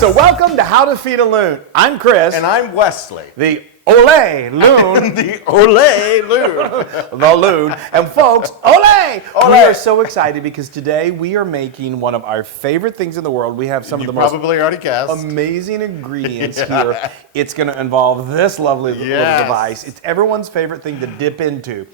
guys. So welcome to How to Feed a Loon. I'm Chris. And I'm Wesley. The Ole Loon. The Ole Loon. The Loon. And folks, Ole! Ole! We are so excited because today we are making one of our favorite things in the world. We have some of the most probably already guessed. amazing ingredients here. It's going to involve this lovely little device. It's everyone's favorite thing to dip into.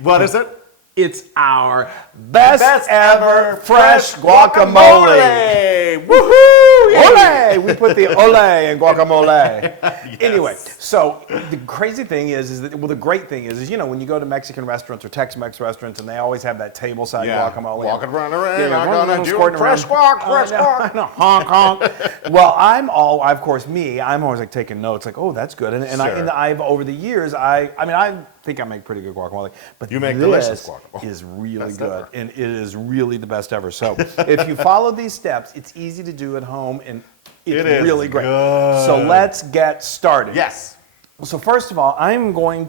What is it? It's our best ever fresh guacamole. Woohoo! Ole! We put the ole in guacamole. Yes. Anyway, so the crazy thing is that, well, the great thing is, you know, when you go to Mexican restaurants or Tex-Mex restaurants and they always have that table side guacamole. Walking around the ring, Yeah, I'm gonna do a fresh guac, fresh guac. Honk, honk. Well, I'm always like taking notes, like, oh, that's good. And I've over the years, I think I make pretty good guacamole, but you make this delicious guacamole. Is really Best good, ever. and it is really the best ever. So if you follow these steps, it's easy to do at home, and it's really great. Good. So let's get started. Yes. So first of all, we are going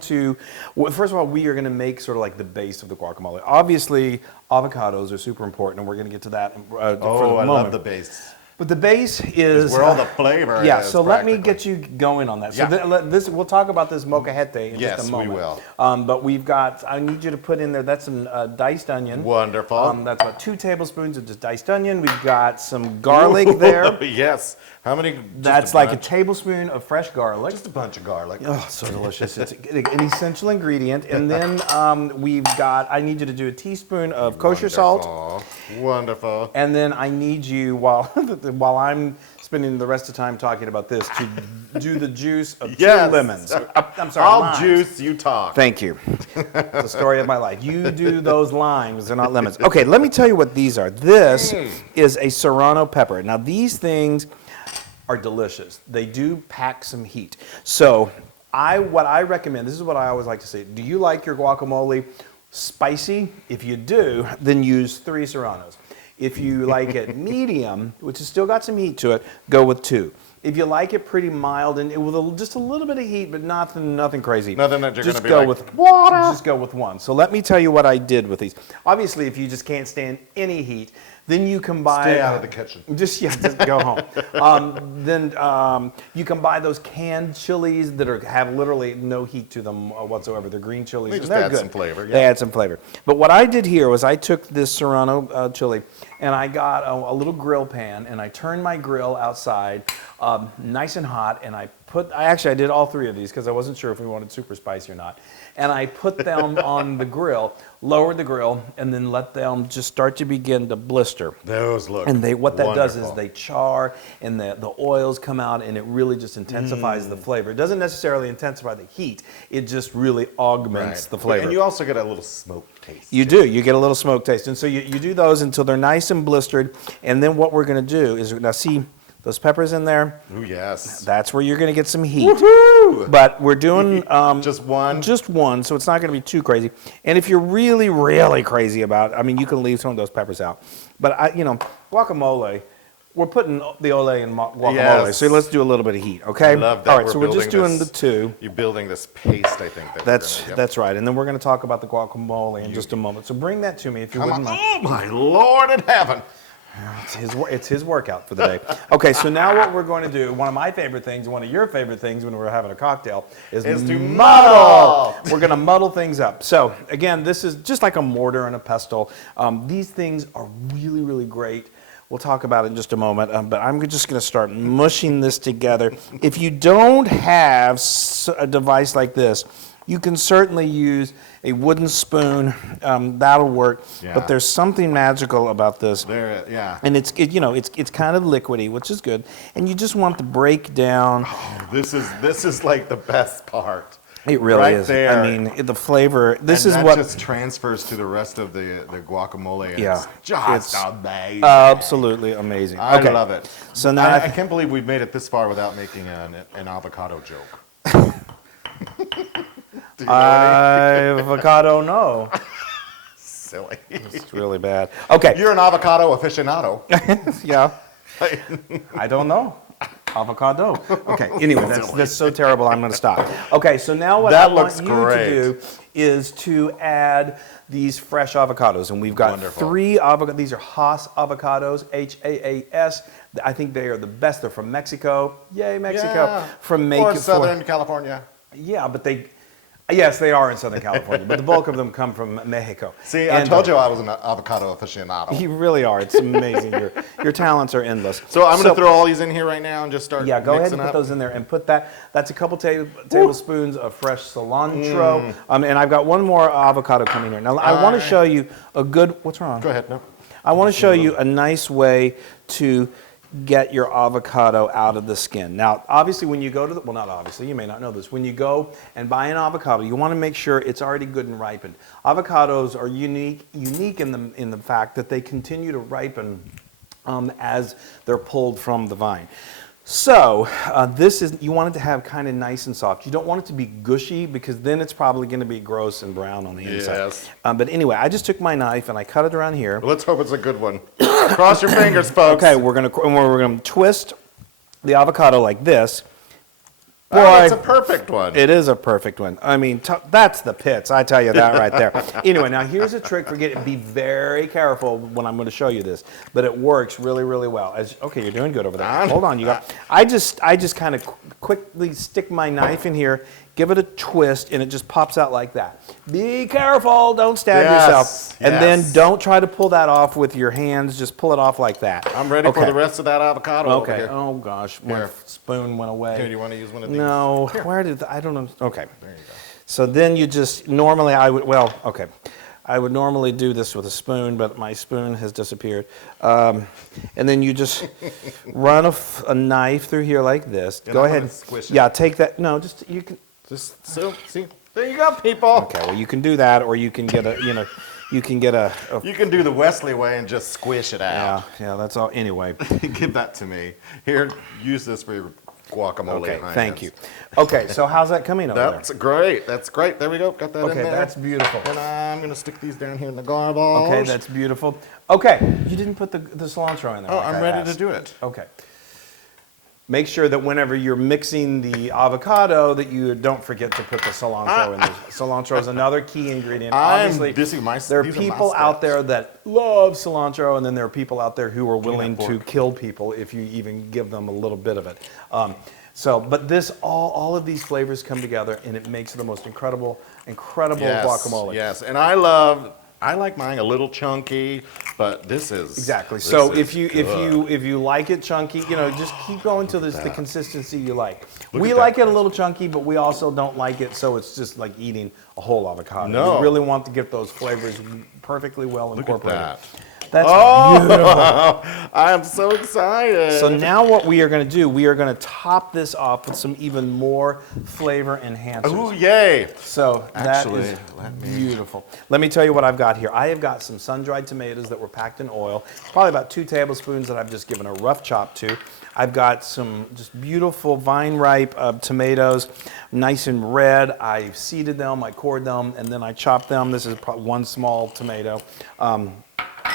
to make sort of like the base of the guacamole. Obviously, avocados are super important, and we're going to get to that for the moment. I love the base. But the base is where all the flavor is. Yeah, so let me get you going on that. So we'll talk about this molcajete in just a moment. Yes, we will. But I need you to put in there, that's some diced onion. Wonderful. That's about 2 tablespoons of just diced onion. We've got some garlic there. Yes. How many? That's like a tablespoon of fresh garlic. Just a bunch of garlic. Oh, so delicious. It's an essential ingredient. And then I need you to do a teaspoon of kosher salt. Wonderful. And then I need you, while I'm spending the rest of the time talking about this, to do the juice of 2 lemons. I'm sorry, I'll limes. juice, you talk. Thank you. It's the story of my life. You do those limes, they're not lemons. Okay, let me tell you what these are. This is a serrano pepper. Now, these things are delicious. They do pack some heat. So what I recommend, this is what I always like to say, do you like your guacamole spicy? If you do, then use 3 serranos. If you like it medium, which has still got some heat to it, go with 2. If you like it pretty mild and with just a little bit of heat, but nothing crazy. Nothing that you're going to be go like, with water. Just go with 1. So let me tell you what I did with these. Obviously, if you just can't stand any heat, then you can buy. Stay out of the kitchen. Just go home. Then you can buy those canned chilies that have literally no heat to them whatsoever. They're green chilies. They just they're add good. some flavor. Yeah. They add some flavor. But what I did here was I took this serrano chili and I got a little grill pan and I turned my grill outside nice and hot, and I did all 3 of these because I wasn't sure if we wanted super spicy or not. And I put them on the grill, lowered the grill, and then let them just start to begin to blister. Those look And what that does is wonderful. they char, and the oils come out, and it really just intensifies the flavor. It doesn't necessarily intensify the heat. It just really augments the flavor. And you also get a little smoke taste. You do. You get a little smoke taste. And so you do those until they're nice and blistered. And then what we're going to do is, now see those peppers in there? Ooh, yes. That's where you're going to get some heat. Woohoo! But we're doing just 1? Just 1, so it's not going to be too crazy. And if you're really, really crazy about it, you can leave some of those peppers out. But, guacamole, we're putting the ole in guacamole, Yes. so let's do a little bit of heat, okay? I love that. All right, so we're just doing the 2. You're building this paste, I think. That's right. And then we're going to talk about the guacamole in just a moment. So bring that to me if you wouldn't mind. Oh, my Lord in heaven. It's his workout for the day. Okay, so now what we're going to do, one of my favorite things, one of your favorite things when we're having a cocktail, is to muddle. We're going to muddle things up. So again, this is just like a mortar and a pestle. These things are really, really great. We'll talk about it in just a moment, but I'm just going to start mushing this together. If you don't have a device like this, you can certainly use a wooden spoon. That'll work. Yeah. But there's something magical about this. And it's kind of liquidy, which is good. And you just want the breakdown. Oh, this is like the best part. It really is. There. The flavor. This is what what just transfers to the rest of the guacamole. And yeah, it's just amazing. Absolutely amazing. I love it. So now I can't believe we've made it this far without making an avocado joke. Avocado, no. Silly. It's really bad. Okay. You're an avocado aficionado. Yeah. I don't know. Avocado. Okay, anyway, that's so terrible, I'm going to stop. Okay, so now what That I want looks you great. to do is to add these fresh avocados. And we've got Wonderful. 3 avocados. These are Haas avocados, Haas. I think they are the best. They're from Mexico. Yay, Mexico. Yeah. From Or Southern California. Yeah, but yes, they are in Southern California, but the bulk of them come from Mexico. See, I told you I was an avocado aficionado. You really are. It's amazing. Your talents are endless. So I'm going to throw all these in here right now and just start Yeah, go ahead mixing and put up. those in there and put that. That's a couple tablespoons of fresh cilantro. And I've got one more avocado coming here. Now, I want to show you a good, what's wrong? Go ahead. No. I want to show you a nice way to get your avocado out of the skin. Now, obviously, when you go to well, not obviously, you may not know this. When you go and buy an avocado, you want to make sure it's already good and ripened. Avocados are unique in the fact that they continue to ripen as they're pulled from the vine. So you want it to have kind of nice and soft. You don't want it to be gushy because then it's probably going to be gross and brown on the inside. Yes. But anyway, I just took my knife and I cut it around here. Well, let's hope it's a good one. Cross your fingers, folks. Okay, we're gonna twist the avocado like this. Oh, Boy, it's a perfect one. it is a perfect one. I mean, that's the pits. I tell you that right there. Anyway, now here's a trick for getting. Be very careful when I'm going to show you this, but it works really, really well. Okay, you're doing good over there. Hold on, you got. I just kind of quickly stick my knife in here, give it a twist, and it just pops out like that. Be careful! Don't stab yourself, and then don't try to pull that off with your hands. Just pull it off like that. I'm ready for the rest of that avocado over Okay. here. Oh gosh, my spoon went away. Here, do you want to use one of these? No. Where did I don't know. Okay. There you go. So then you just normally I would normally do this with a spoon, but my spoon has disappeared. And then you just run a knife through here like this. And Go I'm ahead. gonna squish it. Yeah, take that. No, just you can. Just so see. There you go, people. Okay. Well, you can do that, or you can get you can get a You can do the Wesley way and just squish it out. yeah. That's all. Anyway. Give that to me. Here, use this for your guacamole. Okay. Heinz. Thank you. Okay. So how's that coming over there? That's great. That's great. There we go. Got that in Okay. there. That's beautiful. And I'm going to stick these down here in the garbage. Okay, that's beautiful. Okay, you didn't put the cilantro in there. Oh, like I'm I ready asked. to do it. Okay. Make sure that whenever you're mixing the avocado that you don't forget to put the cilantro in there. Cilantro is another key ingredient. Obviously, there are people out there that love cilantro, and then there are people out there who are willing to kill people if you even give them a little bit of it. But all of these flavors come together, and it makes the most incredible guacamole. Yes, and I like mine a little chunky, but this is Exactly. this So is if you good. like it chunky, just keep going till there's the consistency you like. We at like that it a little chunky, but we also don't like it so it's just like eating a whole avocado. No. We really want to get those flavors perfectly well Look at incorporated. that. That's Oh, beautiful. I am so excited. So now what we are going to do, we are going to top this off with some even more flavor enhancers. Ooh, yay. So Actually, that is beautiful. Let me tell you what I've got here. I have got some sun-dried tomatoes that were packed in oil, probably about 2 tablespoons that I've just given a rough chop to. I've got some just beautiful vine-ripe tomatoes, nice and red. I seeded them, I cored them, and then I chopped them. This is one small tomato.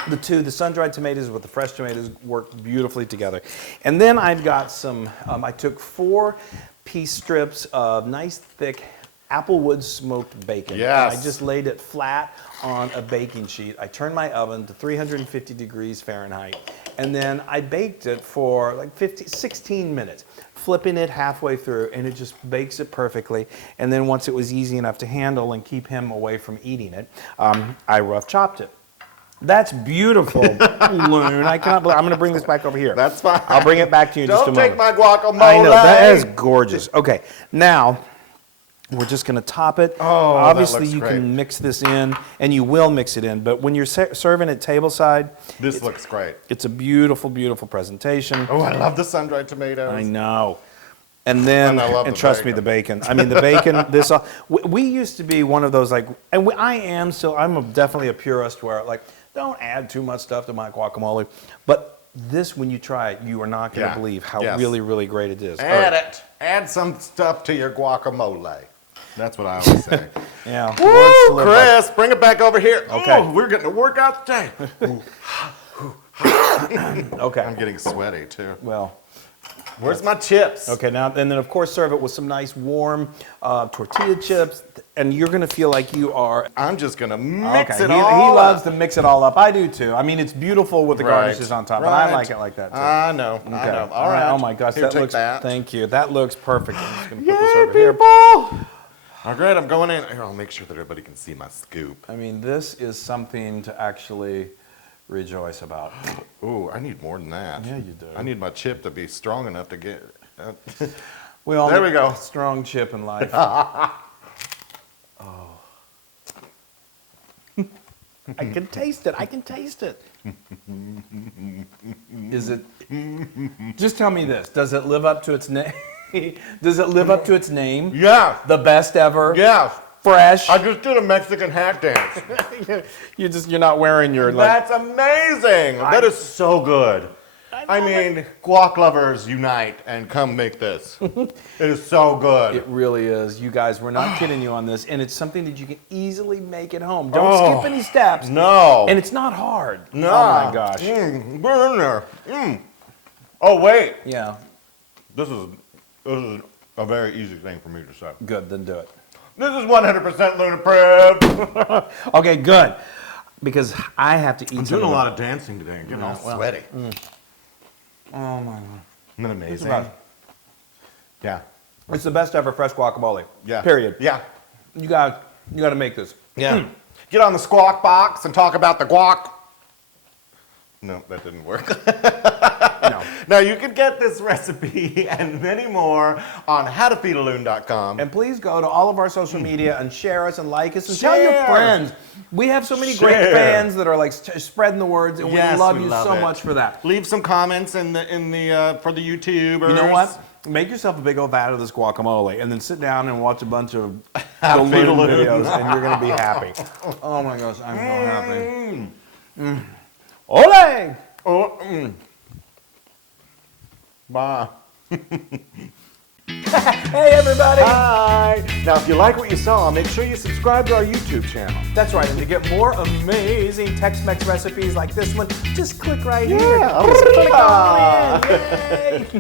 The sun-dried tomatoes with the fresh tomatoes work beautifully together. And then I've got some, I took 4 piece strips of nice thick applewood smoked bacon. Yes. And I just laid it flat on a baking sheet. I turned my oven to 350 degrees Fahrenheit. And then I baked it for like 16 minutes, flipping it halfway through, and it just bakes it perfectly. And then once it was easy enough to handle and keep him away from eating it, I rough chopped it. That's beautiful, Loon. I cannot believe I'm going to bring this back over here. That's fine. I'll bring it back to you in just a Don't moment. take my guacamole. I know, that is gorgeous. Okay, now we're just going to top it. Oh, that obviously looks you great. can mix this in, and you will mix it in, but when you're serving it tableside, This looks great. it's a beautiful, beautiful presentation. Oh, I love the sun-dried tomatoes. I know. And then, And I love and the trust me, bacon. the bacon. I mean, the bacon, we used to be one of those, like, and I am still, definitely a purist where, like, don't add too much stuff to my guacamole. But this, when you try it, you are not going to believe how really, really great it is. Add it. Add some stuff to your guacamole. That's what I always say. Yeah. Words to Woo, live by. Chris, bring it back over here. Okay. Ooh, we're getting a workout today. Okay. I'm getting sweaty, too. Well, Where's my chips? Okay, now, and then of course serve it with some nice warm tortilla chips, and you're gonna feel like you are. I'm just gonna mix Okay, it he all loves up. to mix it all up. I do too. I mean, it's beautiful with the garnishes on top, but I like it like that too. I know. Okay. I know. All right. Oh my gosh, Here, that take looks. that. Thank you. That looks perfect. I'm just gonna put this Yay, over here. people! All right, I'm going in. Here, I'll make sure that everybody can see my scoop. I mean, this is something to actually rejoice about. Ooh, I need more than that. Yeah, you do. I need my chip to be strong enough to get. We all There need we go. a strong chip in life. I can taste it. I can taste it. Is it? Just tell me this. Does it live up to its name? Does it live up to its name? Yeah. The best ever. Yeah. Fresh. I just did a Mexican hat dance. You're not wearing your like. That's amazing. That is so good. I mean, guac lovers unite and come make this. It is so good. It really is. You guys, we're not kidding you on this, and it's something that you can easily make at home. Don't skip any steps. No. And it's not hard. No. Oh my gosh. Put it in there. Oh wait. Yeah. This is a very easy thing for me to say. Good. Then do it. This is 100% Loon approved. Okay. Good. Because I have to eat. I'm doing a lot of dancing today. I'm getting all sweaty. Oh my god. Isn't that amazing? Right. Yeah. It's the best ever fresh guacamole. Yeah. Period. Yeah. You got to make this. Yeah. Get on the squawk box and talk about the guac. No, that didn't work. No. Now, you can get this recipe and many more on howtofeedaloon.com. And please go to all of our social media and share us and like us and tell your Share. friends. We have so many great Share. fans that are like spreading the words, and Yes, we love we you love so it. much for that. Leave some comments in the for the YouTubers. You know what? Make yourself a big old vat of this guacamole, and then sit down and watch a bunch of How the to feed a Loon loon. videos, and you're gonna be happy. Oh my gosh, I'm so happy. Mm. Ole! Oh, Bye. Hey everybody! Bye. Now, if you like what you saw, make sure you subscribe to our YouTube channel. That's right, and to get more amazing Tex-Mex recipes like this one, just click right here. Yeah. Just click on it. Yay!